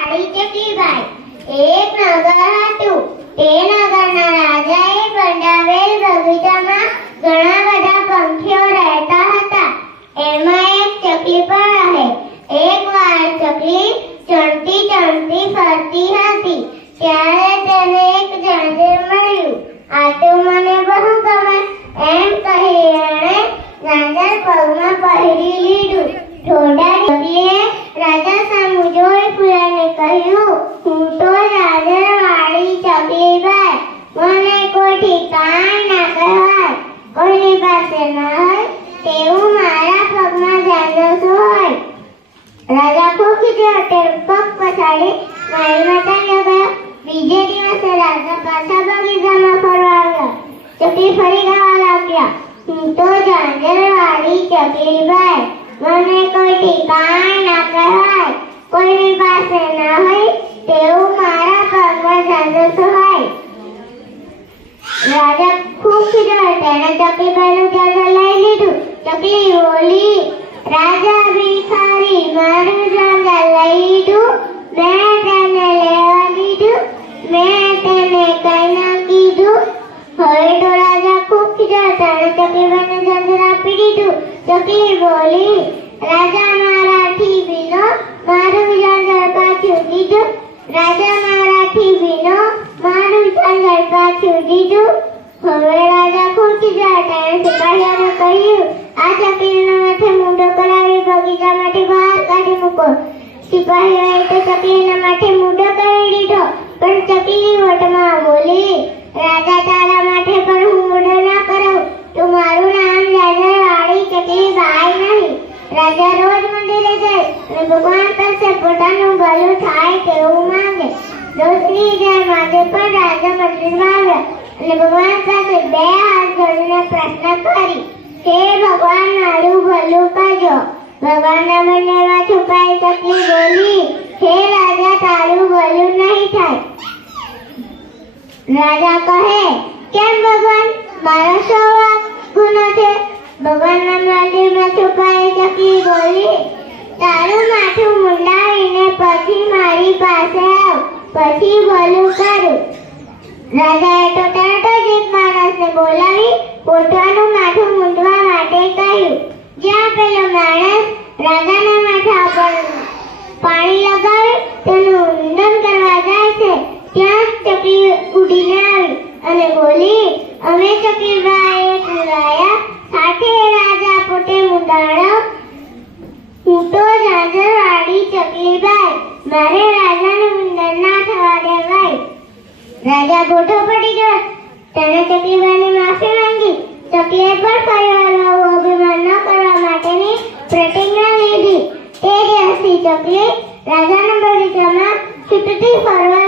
વાળી ચકલીબાઈ. એક નગર હતું. તે નગરના રાજાએ બંધાવેલ બગીચામાં ઘણા બધા પંખીઓ રહેતા હતા. એમાં એક ચકલી પણ રહે. એકવાર ચકલી ચણતી ચણતી ફરતી હતી. ત્યારે તેને એક ઝાંઝર મળ્યું. આ તો મને બહુ ગમે એમ કહી એણે ઝાંઝર પગમાં પહેરી લીધું. થોડા ચકલીએ રાજા સામું જોઈ ફૂલાને કહ્યું, હું તો ઝાંઝર વાળી ચકલીબાઈ. મને કોઈ ઠેકાણ ના કહેવાય. કોઈની પાસે ના હોય તેવું મારા પગમાં ઝાંઝર શું હોય? રાજા ખૂબ ખીજ્યો. તે પગ પછાડી મહેલમાં ચાલ્યો ગયો. બીજે દિવસે રાજા પાછા બગીચામાં ફરવા આવ્યા. ચકલી ફરી ગાવા લાગ્યા, હું તો ઝાંઝર વાળી ચકલીબાઈ. મને કોઈ ઠેકાણ ના કહેવાય. કોઈની પાસે ના હોય તેવું મારા પગમાં ઝાંઝર શું હોય? રાજા ખૂબ ખીજ્યો. તેણે ચકલીબાઈનું ઝાંઝર લઈ લીધું. ચકલી બોલી, રાજા ભિખારી, મારું ઝાંઝર લઈ લીધું. મેં તેને લેવા દીધું. મેં તેને કઈ ના કીધું. હવે તો રાજા ખૂબ ખીજ્યો. તેણે ચકલીબાઈને ઝાંઝર આપી દીધું. ચકલી બોલી, રાજા મારાથી ભીનો મારું ઝાંઝર પાછું દીધું. રાજા મારાથી ભીનો મારું ઝાંઝર પાછું દીધું. હવે રાજા ખૂબ ખીજ્યો. તેણે સિપાહીઓને કહ્યું, આ ચકલીના માથે મૂંઢો કરાવી બગીચામાંથી બહાર કાઢી મૂકો. સિપાહીઓએ તો ચકલીના માથે મૂંઢો કરી દીધો. પણ ચકલી વટમાં બોલી, રાજા તારા માથે પણ હું મૂંઢો ના કરાવું. તું મારું નામ ઝાંઝર વાળી ચકલીબાઈ નહીં. રાજા રોજ મંદિરે જાય અને ભગવાન પાસે પોતાનું ભલું થાય તેવું માંગે. રોજની જેમ આજે પણ રાજા મંદિરમાં આવ્યા અને ભગવાન પાસે બે હાથ જોડીને પ્રાર્થના કરી, હે ભગવાન, મારું ભલું કરજો. ભગવાનના બંનેમાં છુપાઈ ચકલી બોલી, હે રાજા, તારું ભલું નહીં થાય. રાજા કહે, કેમ ભગવાન, મારો શું ગુનો છે? ભગવાનના મંદિરમાં છુપાઈ ચકલી બોલી, તારું માથું મુંડાવીને પછી મારી પાસે આવ, પછી ભલું કરું. રાજાએ તો તરત જ એક માણસને બોલાવી પોતાનું માથું મૂંડવા માટે કહ્યું. જ્યાં પેલો માણસ રાજાના માથા પર પાણી લગાવી તેનું ઊંડન કરવા જાય છે ત્યાં ચકલી ઉડીને આવી અને બોલી, અમે ચકલીબાઈએ બોલાયા, સાથે રાજા પોતે મુંડાણો. હું તો ઝાંઝર વાળી ચકલીબાઈ. મારે રાજાનું ઊંડન ના થવા દેવાય. રાજા ગોઠો પડી ગયો. તેણે ચકલીબાઈની માફી માંગી. ચકલીએ પણ ફરીવાર આવું અભિમાન ન કરવા માટેની પ્રતિજ્ઞા લીધી. તે દિવસથી ચકલી રાજાના બગીચામાં છૂટથી ફરવા